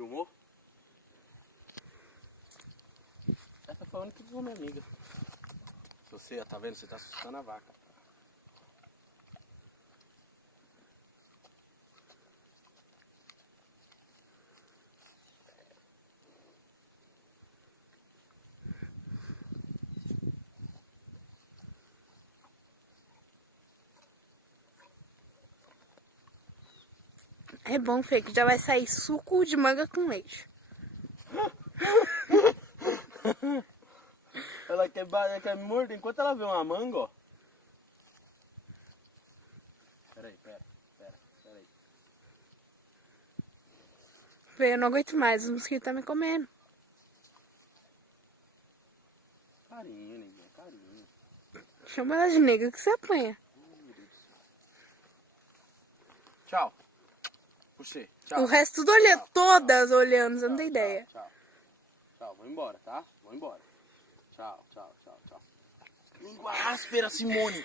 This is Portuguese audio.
Filmou? Essa foi a única que ficou minha amiga. Se você, tá vendo? Você tá assustando a vaca. É bom, Fê, que já vai sair suco de manga com leite. Ela quer me morder enquanto ela vê uma manga, ó. Peraí. Fê, eu não aguento mais, os mosquitos tá me comendo. Carinho, ninguém, carinho. Chama ela de nega que você apanha. Tchau. Puxei. Tchau. O resto tudo olhando, todas olhando, você não tem ideia. Tchau, vou embora, tá? Vou embora. Tchau. Língua áspera, Simone.